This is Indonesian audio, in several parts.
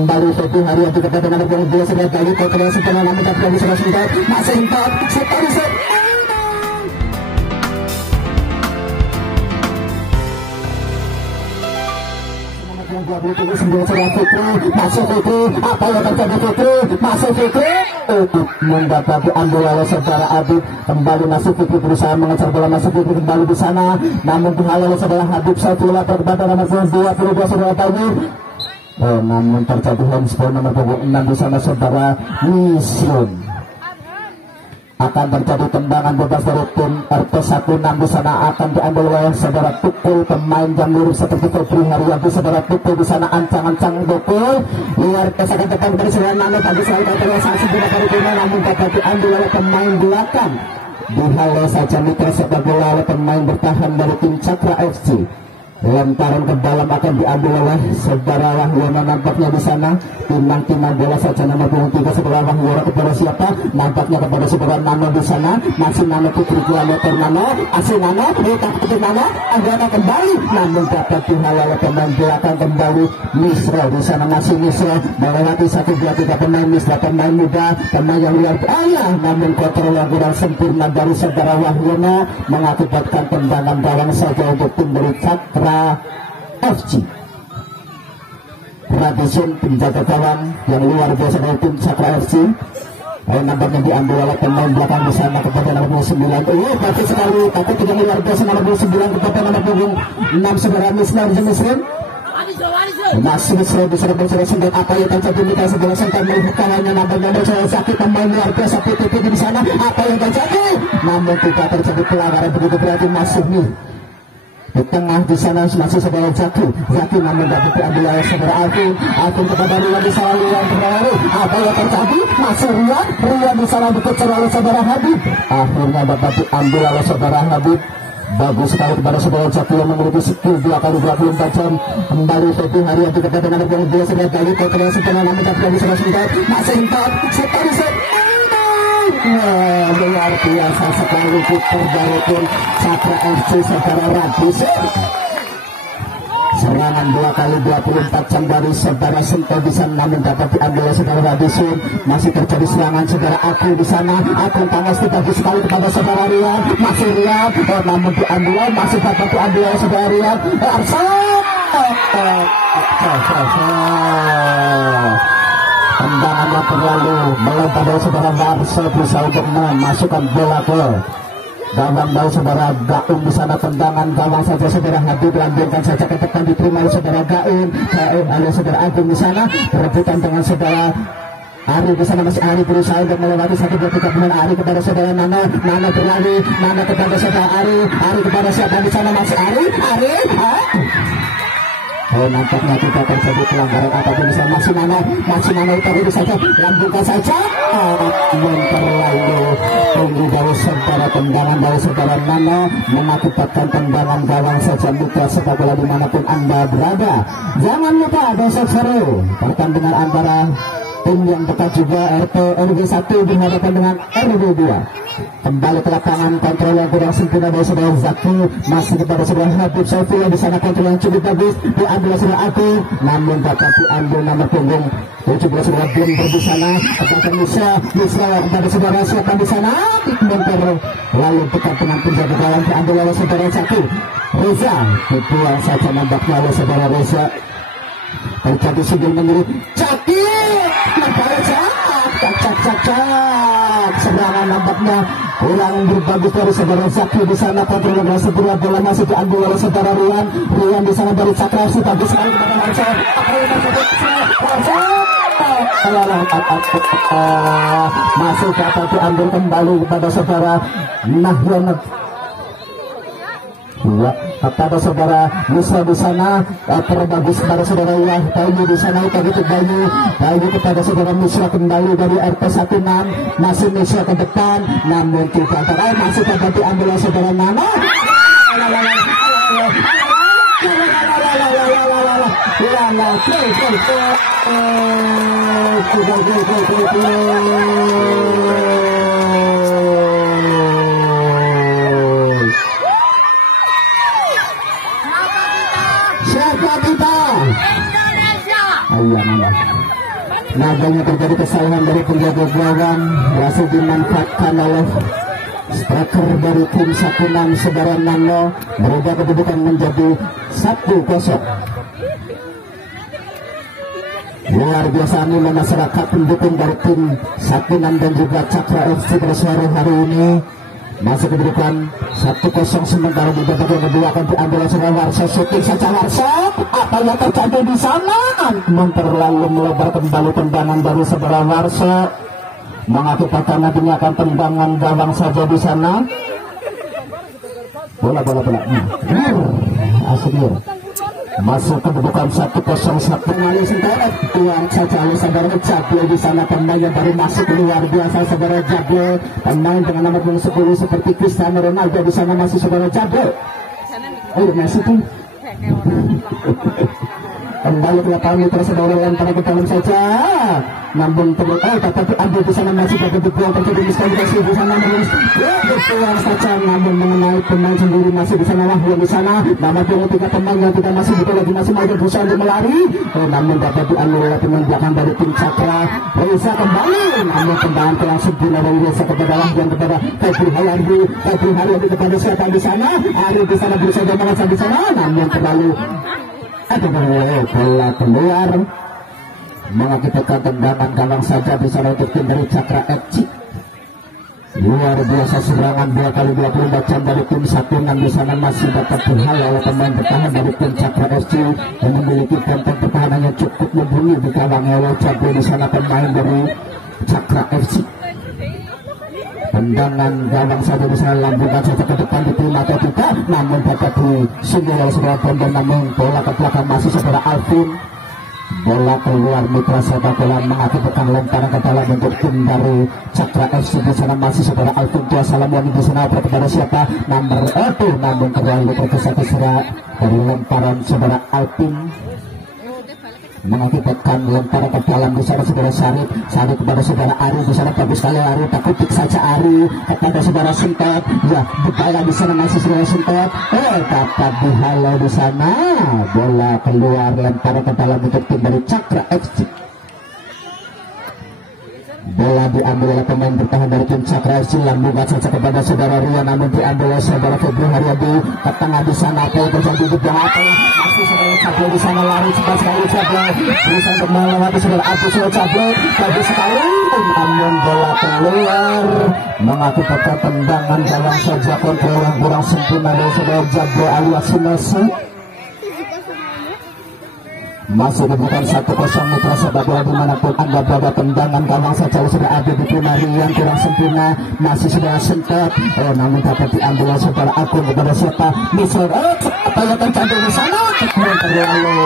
kembali Febi Haryanti kepada nomor punggung 2 sebelah kali kontrol setengah namun tak bisa sudah masih 4 sekali set. Masuk Fikri, apa yang terjadi Fikri? Masuk Fikri untuk mendapati ambil oleh saudara Habib. Kembali masuk Fikri berusaha mengejar bola, masuk Fikri kembali di sana, namun dihalau oleh saudara Habib. Saifullah kepada nomor 22 saudara Tani. Namun terjadi handball nomor 6 di sana saudara Misrun. Akan terjadi tendangan bebas dari tim RT16 di sana, akan diambil oleh saudara Tukul, pemain yang mirip seperti Febri Haryanti. Saudara Tukul di sana ancang-ancang Tukul liar kesakan depan dari saudara Nano tadi selalu terlihat sanksi tidak dari Tuna, namun dapat diambil oleh pemain belakang. Dihalau saja Mitra sepak bola oleh pemain bertahan dari tim Cakra FC. Lemparan ke dalam akan diambil oleh saudara Wahyono, nampaknya di sana timang-timang bola saja nomor 3 saudara Wahyono kepada siapa? Nampaknya kepada saudara Nano di sana, masih Nano Putri kilometer Nano, asli Nano, berita Putri Nano, anggota kembali, namun dapat dihalau oleh pemain belakang kembali Misro di sana, masih Misro melewati 1-2-3 pemain Misro, pemain muda, pemain yang luar biasa, namun kontrol yang kurang sempurna dari saudara Wahyono mengakibatkan tendangan gawang saja untuk tim dari Cakra FC. Radisson penjaga gawang yang luar biasa dari tim Cakra FC. Nampaknya diambil oleh pemain belakang di sana kepada nomor 9. Bagus sekali, tapi tidak luar biasa nomor 9 kepada nomor 6 saudara Misrin. Masih Misrin di sana bersaudara singkat, apa yang terjadi kita sebelah sengkak melihat kawannya, nampaknya bersaudara sakit pemain luar biasa PTP di sana, apa yang terjadi? Namun tidak terjadi pelanggaran begitu berarti masih nih. Di tengah di sana masih saudara Zaki namun dapat diambil oleh saudara Alvin kepada Rian di sana, Rian berlari, apa yang terjadi? Masih Rian di sana dikejar oleh saudara Habib, akhirnya dapat diambil oleh saudara Habib. Bagus sekali kepada saudara Zaki yang memiliki skill 2 kali 24 jam. Kembali Febi Haryanti kepada nomor 2 sebelah kali kontrol setengah namun tak bisa sudah masih 4 sekali set. Luar biasa sekali kiper dari tim Cakra FC saudara Radisson. Serangan 2 kali 24 jam dari saudara Sinto di sana, namun dapat diambil oleh saudara Radisson. Masih terjadi serangan saudara Aku di sana, Aku Tangas bagus sekali kepada saudara Rian, masih Rian, namun diambil, masih dapat diambil oleh saudara Rian. Tendangannya terlalu melempar dari saudara Marcel, bisa untuk memasukkan bola ke gawang dari saudara Gaum di sana. Tendangan gawang saja saudara Habib, lanjutkan saja ke depan, diterima oleh saudara Gaum alias saudara Agung di sana, berebutan dengan saudara Ari di sana, masih Ari berusaha untuk melewati 1-2-3 pemain. Ari kepada saudara Nano berlari, Nano kepada saudara Ari kepada siapa di sana, masih Ari. Nampaknya tidak terjadi pelanggaran apapun di sana, masih Nano itu saja, lambungkan saja. Terlalu tinggi dari saudara, tendangan dari saudara Nano mengakibatkan tendangan gawang saja. Mitra sepak bola dimanapun Anda berada, jangan lupa besok sore pertandingan antara tim yang dekat juga RT RW1 berhadapan dengan RW2. Kembali ke lapangan, kontrol yang kurang sempurna dari saudara Zaki, masih kepada saudara Habib. Saifullah di sana, kontrol yang cukup bagus diambil saudara Aku, namun dapat diambil nomor punggung 17 saudara Bimber di sana kepada Misra kepada saudara siapa di sana, Bimber lalu dekat dengan penjaga gawang diambil oleh saudara Zaki. Reza dibuang saja nampaknya oleh saudara Reza. Terjadi singgul menurut Zaki, serangan nampaknya kurang berbagus dari saudara Zaki di sana, kontrol dengan segera bola masih diambil oleh saudara Rian di sana dari Cakra FC, bagus sekali kepada Marcel. Masih dapat diambil kembali kepada saudara Nahyono. Kepada saudara Misra di sana, terbagus kepada saudara Bayu di sana, Bayu kepada saudara Misra kembali dari RT16, masih Misra ke depan, namun tidak terakhir, masih dapat diambil oleh saudara Nana. Siapa kita? Indonesia. Ayo, Naganya terjadi kesalahan dari penjaga gawang, berhasil dimanfaatkan oleh striker dari tim 16 saudara Nano, berubah kedudukan menjadi 1-0. Luar biasa animo masyarakat pendukung dari tim 16 dan juga Cakra FC pada sore hari ini. Masih kedudukan 1-0, sementara di babak yang kedua akan diambil oleh Warsa. Shooting saja Warsa, apa yang terjadi di sana? Terlalu melebar kembali tendangan dari saudara Warsa, mengakibatkan nantinya akan tendangan gawang saja di sana. Bola Asyir masuk kedudukan 1-0. Kembali sekarang tuan saja oleh saudara Jabel di sana. Pemain yang baru masuk luar biasa saudara Jabel, pemain dengan nomor 10 seperti Cristiano Ronaldo di sana masih saudara Jabel. Messi tuh kembali ke lapangan mitra saudara, lempar ke dalam saja, namun dapat diambil di sana, masih dapat dibuang, terjadi diskalifikasi di sana, keluar saja, namun mengenai pemain sendiri masih di sana. Wahyu di sana, nomor 23 pemain yang tidak masih betul lagi, masih mau berusaha untuk melari, namun dapat diambil oleh pemain belakang dari tim Cakra. Reza kembali, namun tendangan telah sempurna dari Reza kepada Wahyu, kepada Febri Haryadi kepada siapa di sana, Ari di sana berusaha mengancam di sana, namun terlalu bola keluar, mengakibatkan tendangan gawang saja di sana untuk tim dari Cakra FC. Luar biasa serangan 2 kali 24 jam dari tim 16 di sana, masih dapat dihalau oleh pemain bertahan dari tim Cakra FC yang memiliki tempat pertahanan yang cukup mumpuni di gawang oleh Jabel di sana, pemain dari Cakra FC. Tendangan gawang saja bisa lambungkan saja ke depan, diterima atau tidak, namun dapat disungguh oleh saudara Bondon, namun bola ke belakang masih saudara Alvin. Bola keluar mitra saudara, bola mengakibatkan lemparan ke dalam untuk tim dari Cakra FC di sana, masih saudara Alvin. Tua salam wangi di sana kepada siapa, nomor 1, namun terlalu tergesa-gesa dari lemparan saudara Alvin, mengakibatkan lemparan ke dalam di sana saudara Sarip kepada saudara Ari di sana, bagus sekali Ari, takutik saja Ari kepada saudara Sentot, ya dibawa di sana masih saudara Sentot, dapat dihalau di sana, bola keluar, lemparan ke dalam untuk tim dari Cakra FC. Bola diambil oleh pemain bertahan dari tim Cakra FC, lambungkan saja kepada saudara Rian, namun diambil oleh saudara Febri Haryadi ke tengah di sana. Apa yang terjadi di belakang, masih saudara Jabel di sana, lari cepat sekali Jabel bisa untuk melewati saudara Agus Jabel, bagus sekali, namun bola keluar, mengakibatkan tendangan gawang saja, kontrol yang kurang sempurna dari saudara Jabel alias Messi. Masih kebutuhan 1-0 mitra sahabat, dimanapun anda berada, tendangan gawang saja saudara Abi diterima Rian, kurang sempurna, masih saudara Sentot, namun dapat diambil saudara Agung kepada siapa, Misal, apa yang terjadi di sana, terlalu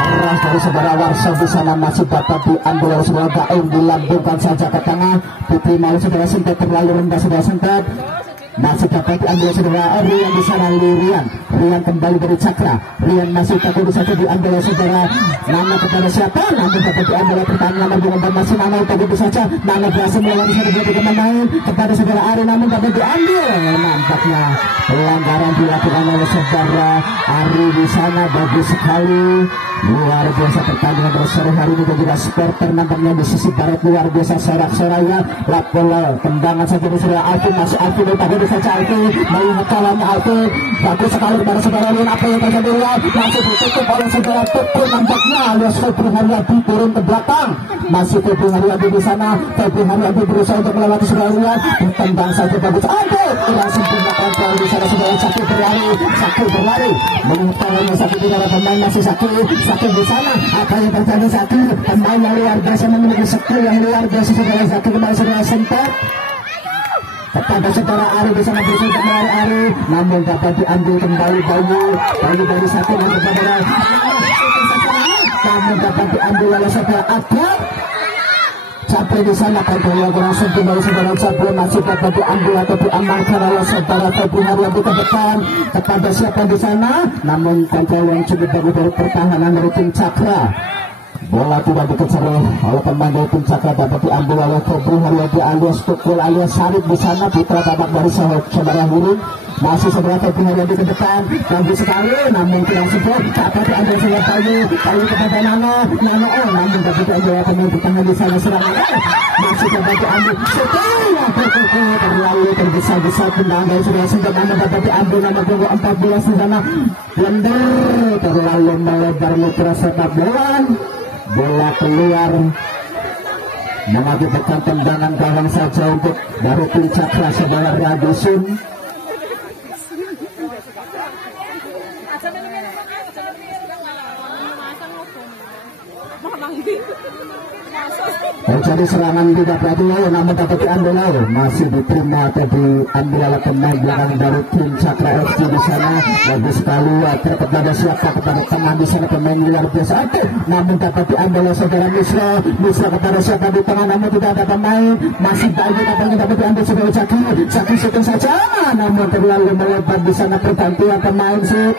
keras dari saudara Warsa di sana, masih dapat diambil oleh saudara Gaung, dilambungkan saja ke tengah, diterima oleh saudara Sentot, terlalu rendah saudara Sentot, masih dapat diambil saudara Rian di sana. Rian kembali dari Cakra, Rian masih takut saja diambil oleh saudara Nana kepada siapa, namun dapat diambil oleh pertandingan dan masih Nana takut saja, Nana berhasil melawan saudara pemain kepada saudara Ari, namun dapat diambil, nampaknya pelanggaran dilakukan oleh saudara Ari di sana, bagus sekali. Luar biasa pertandingan pada sore hari ini dan juga supporter nampaknya di sisi barat luar biasa sorak-soranya. Bola tendangan saja di saudara Alvin, masih Alvin takut saja Alvin melihat jalannya Alvin, bagus sekali kepada saudara Rian. Apa yang terjadi Rian, masih ditutup oleh saudara Tukul, nampaknya alias Febri Haryadi turun ke belakang, masih Febri Haryadi di sana. Febri Haryadi berusaha untuk melewati saudara Rian, ditendang saja bagus, tidak sempurna kontrol di sana saudara. Sakit berlari melihat jalannya sakit di dalam pemain, masih sakit di sana. Apa yang terjadi sakit, pemain yang luar biasa memiliki skill yang luar biasa saudara. Sakit kembali saudara Sentot kepada saudara Ari di sana, berusaha melalui Ari, namun dapat diambil kembali Bayu dari satu kepada namun dapat diambil oleh saudara Adab. Jabel di sana, kontrol yang kurang sempurna dari saudara Jabel, masih dapat diambil atau diamankan oleh saudara Febri Haryadi ke depan kepada siapa di sana, namun kontrol yang cukup bagus dari pertahanan dari tim Cakra. Bola tidak dikejar oleh pemain dari tim Cakra, dapat diambil oleh Febri Haryadi alias Tukul alias Sarip di sana. Putra babak dari saudara Hurun, masih sebelah Febri Haryadi ke depan, bagus sekali, namun tidak sebut, dapat diambil oleh Payu kepada Nano, namun dapat diambil oleh pemain di tengah di sana serangan, masih dapat diambil, terlalu tergesa-gesa tendangan dari saudara Sendok, namun dapat diambil nomor punggung 14 di sana, blunder, terlalu melebar Mitra sepak bola keluar, mengakibatkan tendangan gawang saja untuk dari tim Cakra saudara Radusun. Terjadi serangan tidak berarti namun dapat diambil masih diterima atau diambil oleh pemain belakang dari tim Cakra FC di sana. Bagus sekali kepada siapa, kepada teman di sana, pemain luar biasa aktif, namun dapat diambil oleh saudara Misra kepada siapa di tengah, namun tidak ada pemain, masih dapat diambil saudara Caki syuting saja, namun terlalu melebar di sana. Pergantian pemain sih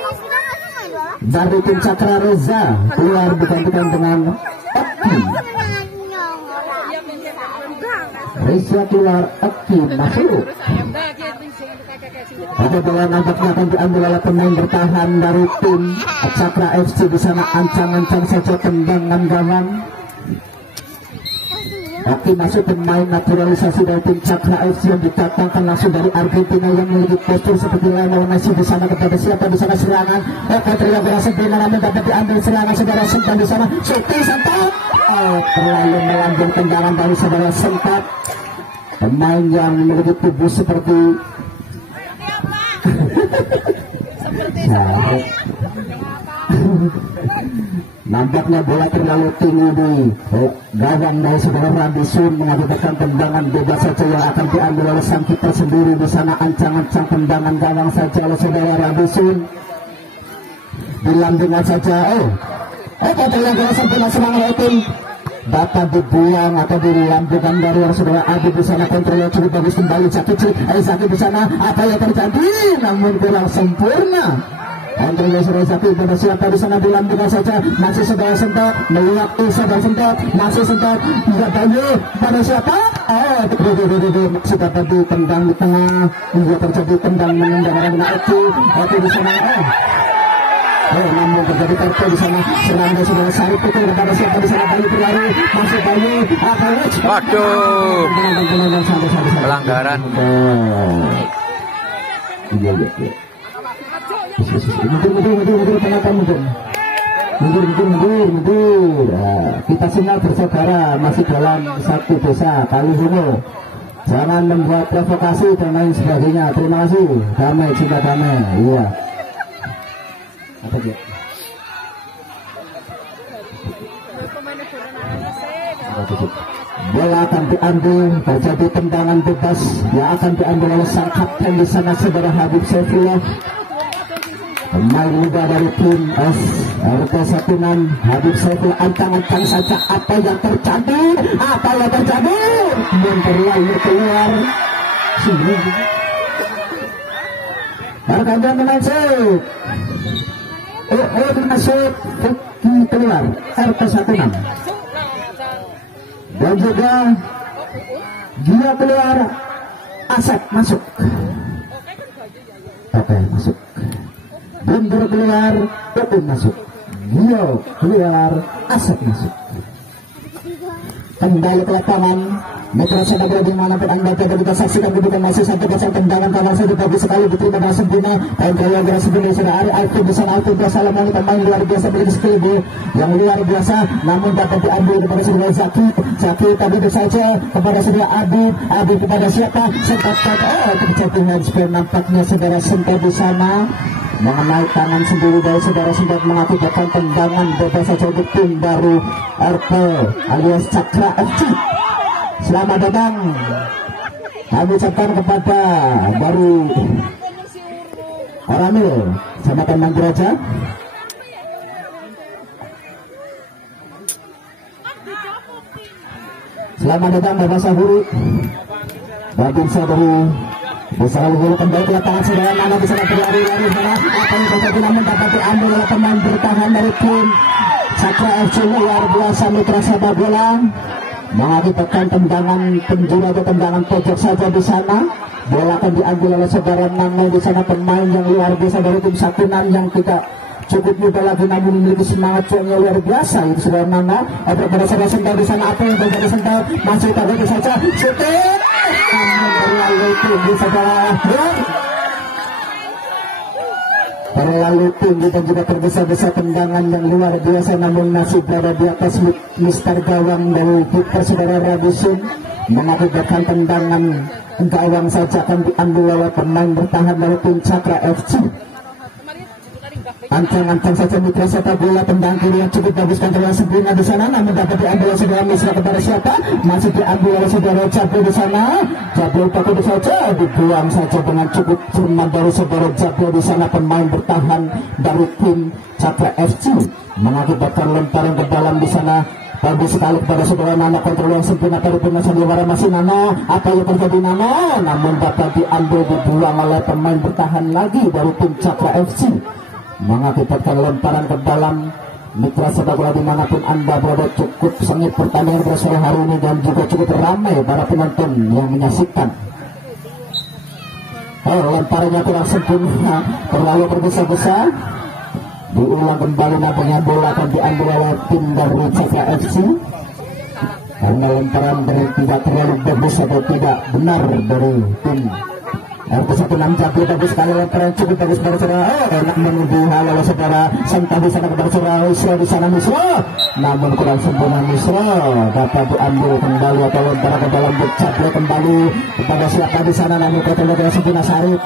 dari tim Cakra, Reza keluar digantikan dengan Oki. Reza keluar, Oki masuk. Ada bola nampaknya akan diambil oleh pemain bertahan dari tim Cakra FC di sana. Ancang-ancang saja tendangan gawang. Oki masuk, pemain naturalisasi dari tim Cakra FC yang didatangkan langsung dari Argentina yang memiliki postur seperti Lionel Messi di sana. Kepada siapa di sana serangan? Terlihat berhasil namun dapat diambil serangan saudara Sentat di sana. Syuting Sentat. Terlalu melambung tendangan dari saudara Sentat. Pemain yang memiliki tubuh seperti nampaknya bola terlalu tinggi di gawang dari saudara Radusun, mengakibatkan tendangan bebas saja yang akan diambil oleh sang kiper sendiri di sana. Ancang-ancang tendangan gawang saja oleh saudara Radusun, dilambungkan saja. Terlihat berhasil dengan serangan oleh tim dapat dibuang atau dilambungkan dari saudara Adi di sana. Kontrol yang cukup bagus kembali Zaki di sana. Apa yang terjadi? Namun kurang sempurna. Kontrol yang saudara Zaki pada siapa di sana, dilambungkan saja. Masih saudara Sentot melihat saudara Sentot, masih Sentot tidak Bayu pada siapa? Masih dapat ditendang di tengah. Juga terjadi tendang menendang Oki di sana. Namun terjadi kartu di sana. Serang dari saudara Sarip itu kepada siapa di sana? Bayu berlari, masuk Bayu. Waduh, pelanggaran. Iya. Mundur. Kita semua bersaudara, masih dalam satu desa Kalihuno. Jangan membuat provokasi dan lain sebagainya. Terima kasih. Damai, cinta damai. Iya. Apa dia? Bola akan diambil, terjadi tendangan bebas yang akan diambil oleh sang kapten di sana saudara Habib Saifullah. Pemain muda dari tim RT Satunan Habib Saifullah. Ancang-ancang saja. Apa yang terjadi? Terlalu keluar. Pergantian pemain masuk. Masuk. Fuki keluar. RT Satunan. Dan juga dia keluar. Asep masuk. Masuk. Bundur keluar, Topin masuk. Gio keluar, Asep masuk. Kembali ke lapangan. Metro sepak bola dimanapun anda berada, kita saksikan kedudukan masih satu pasang tendangan kanan saja bagus sekali diterima dengan sempurna. Kontrol gerak sempurna sudah Alvin di sana. Alvin Salomoni pemain luar biasa, memiliki skill yang luar biasa, namun dapat diambil kepada saudara Zaki tadi itu saja kepada saudara Adi kepada siapa? Sentat terjadi handspell nampaknya saudara Sentat di sana. Mengenai tangan sendiri dari saudara Sentot, mengakibatkan tendangan bebas saja untuk tim baru RT alias Cakra FC. Selamat datang kami ucapkan kepada baru Oramil sama teman Raja. Selamat datang Bapak Sahuri, Babinsa dari bisa lalu kembali ke lapangan saudara. Mana bisa berlari sana. Apa yang terjadi namun dapat diambil oleh pemain bertahan dari tim Cakra FC luar biasa mitra sepak bola mengakibatkan tendangan penjuru atau tendangan pojok saja di sana. Bola akan diambil oleh saudara Nana di sana, pemain yang luar biasa dari tim Sakunan yang tidak cukup muda lagi namun memiliki semangat yang luar biasa. Itu saudara Nana. Oper pada saudara Sental di sana, apa yang terjadi Sental masih terjadi saja shooting namun terlalu tinggi saudara, terlalu tinggi dan juga tergesa-gesa, tendangan yang luar biasa namun masih berada di atas Mister Gawang dari kiper saudara Radusun, mengakibatkan tendangan gawang saja akan diambil oleh pemain bertahan dari tim Cakra FC. Ancang-ancang saja mitra sepak bola, tendang kiri yang cukup bagus kontrol Sabrina di sana namun dapat diambil oleh saudara Misra kepada siapa? Masih diambil oleh saudara Jablo di sana. Jablo pakai saja dibuang saja dengan cukup cermat dari saudara Jablo di sana, pemain bertahan dari tim Cakra FC, mengakibatkan lemparan ke dalam di sana. Bagus sekali kepada saudara Nana, kontrol yang sempurna dari pemain sandiwara masih Nano. Apa yang terjadi Nano? Namun dapat diambil, dibuang oleh pemain bertahan lagi dari tim Cakra FC, mengakibatkan lemparan ke dalam. Mitra sepak bola dimanapun anda berada, cukup sengit pertandingan pada sore hari ini dan juga cukup ramai para penonton yang menyaksikan. Lemparannya kurang sempurna, terlalu tergesa-gesa. Diulang kembali, nampaknya bola akan diambil oleh tim dari Cakra FC karena lemparan dari tidak terlalu bagus atau tidak benar dari tim RT16 Jablo. Bagus sekali lemparan, cukup bagus pada saudara. Enak menuju hal oleh saudara Santa di sana kepada saudara Misro di sana Misro, namun kurang sempurna Misro. Dapat diambil kembali atau lemparan ke dalam Jablo kembali kepada siapa di sana, namun kontrol dari sempurna Sarip.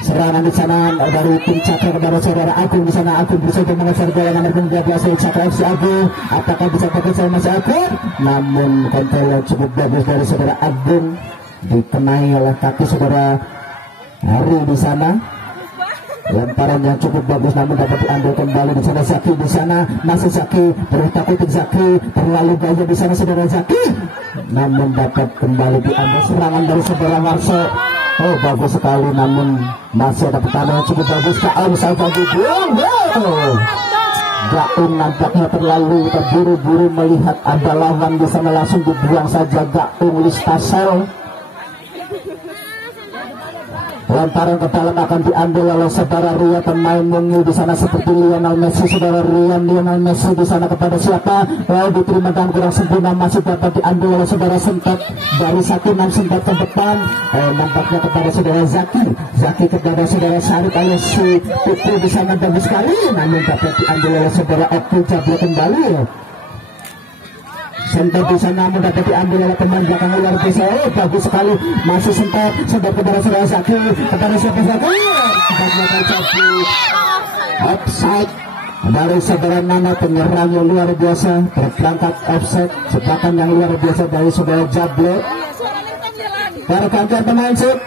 Serangan di sana dari tim Cakra kepada saudara Agung di sana. Agung berusaha untuk mengejar bola nomor 13 Cakra FC Agung. Apakah bisa terkejar masih Agung? Namun kontrol yang cukup bagus dari saudara Agung dikenai oleh kaki saudara Hari di sana. Lemparan yang cukup bagus namun dapat diambil kembali di sana. Zaki di sana, masih Zaki, bertakut Zaki, terlalu gaya di sana saudara Zaki, namun dapat kembali diambil. Serangan dari saudara Marso. Bagus sekali namun masih ada pertahanan cukup bagus. Gaung saja dibuang. Gaung nampaknya terlalu terburu-buru melihat ada lawan di sana, langsung dibuang saja Gaung Listasel. Lemparan ke dalam akan diambil oleh saudara Ria, pemain mungil di sana seperti Lionel Messi. Saudara Lionel Messi di sana kepada siapa? Diterima dan kurang sempurna, masih dapat diambil oleh saudara Sentot dari Sakunan. Sentot ke depan, nampaknya kepada saudara Zaki. Zaki kepada saudara Sarip alias si Putri di sana, bagus sekali namun dapat diambil oleh saudara Oki. Jablo kembali. Sentot di sana dapat diambil oleh pemain belakang luar biasa. Bagus sekali, masih Sentot kepada saudara Zaki, kepada siapa Zaki? Offside dari saudara Nana, penyerang yang luar biasa terperangkap offside. Sepakan yang luar biasa dari saudara Jablo. Pergantian pemain sip.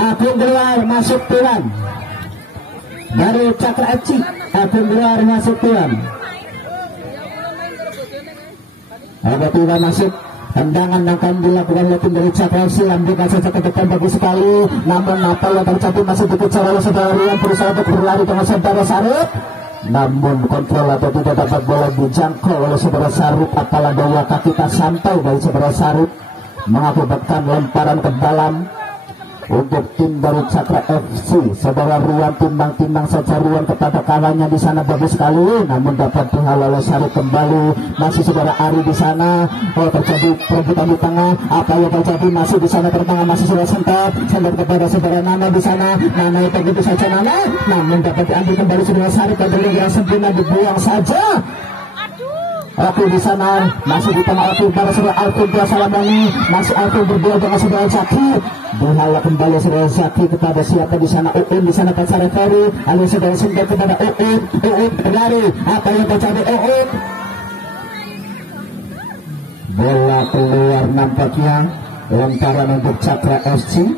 Agung keluar masuk Tuhan dari Cakra FC. Agung keluar masuk Tuhan. Ada Tuhan masuk. Tendangan akan dilakukan oleh tim dari Cakra FC. Ambilkan saja ke depan, bagus sekali namun apa yang terjadi, masih dikejar oleh saudara Rian, berusaha untuk berlari dengan saudara Sarip, namun kontrol atau tidak dapat bola dijangkau oleh saudara Sarip. Apalah bahwa kaki tak sampai dari saudara Sarip, mengakibatkan lemparan ke dalam untuk tim dari Cakra FC. Saudara Rian timbang-timbang saja Rian kepada kawannya di sana, bagus sekali namun dapat dihalau oleh Sarip kembali. Masih saudara Ari di sana. Terjadi perebutan di tengah. Apa yang terjadi? Masih di sana tertengah, masih saudara Sentot kepada saudara Nana di sana. Nana itu begitu saja Nana, namun dapat diambil kembali saudara Sarip. Dan yang sempurna dibuang saja. Oke di sana, masih di tengah. Oke pada saudara Alvin Salamani, masih Alvin berdua dengan saudara Zaki. Dihalau kembali saudara Zaki kepada siapa di sana? Uun di sana pasar Ferry, alias saudara Sentot kepada Uun. Uun berlari, apa yang terjadi Uun? Bola keluar nampaknya. Lemparan untuk Cakra FC.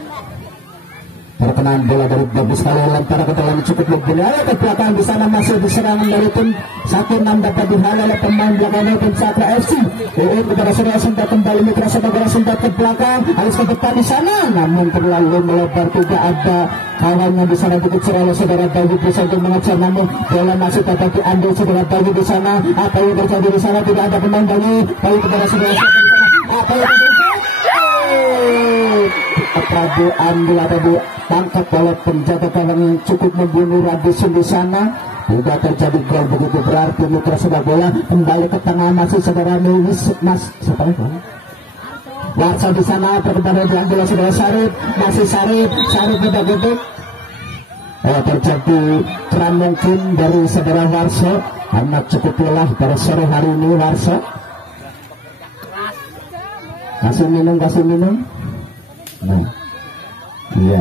Perkenaan bola dari bagus sekali lempar ke dalam cukup berbahaya ke belakang di sana masih diserang dari tim 16 dapat dihalau oleh pemain belakang dari tim Cakra FC. Kepada saudara sempat kembali Mitra Sabagara sempat ke belakang harus ke depan di sana namun terlalu melebar tidak ada kawannya di sana dikejar oleh saudara Bayu bisa untuk mengejar namun bola masih dapat diambil saudara Bayu di sana. Apa yang terjadi di sana tidak ada pemain Bayu kepada saudara sempat di sana. Apa yang terjadi? Prabu ambil atau tangkap oleh penjaga gawang yang cukup membunuh Radisson di sana. Tidak terjadi gol begitu berarti Mitra sepak bola kembali ke tengah masih saudara Lewis Mas siapa itu? Warsa di sana perkembangan diambil saudara Sarip masih Sarip gedek. Terjadi keran mungkin dari saudara Warso amat cukup lelah pada sore hari ini Warso. Kasih minum. Nah, iya,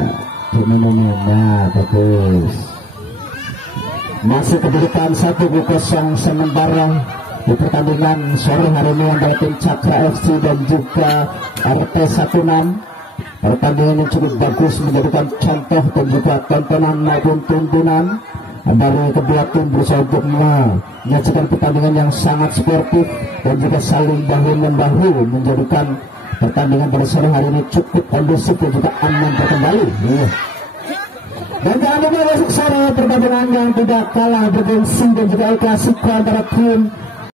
minumnya, nah, bagus. Masih kedudukan 1-0 sementara di pertandingan sore hari ini antara tim Cakra FC dan juga RT 16. Pertandingan yang cukup bagus menjadikan contoh dan juga tontonan maupun tuntunan dari kedua tim berusaha untuk menyajikan pertandingan yang sangat sportif dan juga saling bahu-membahu menjadikan pertandingan pada sore hari ini cukup kondusif dan juga aman terkendali. Dan jangan lupa besok sore pertandingan yang tidak kalah bergengsi dan juga El Clasico antara tim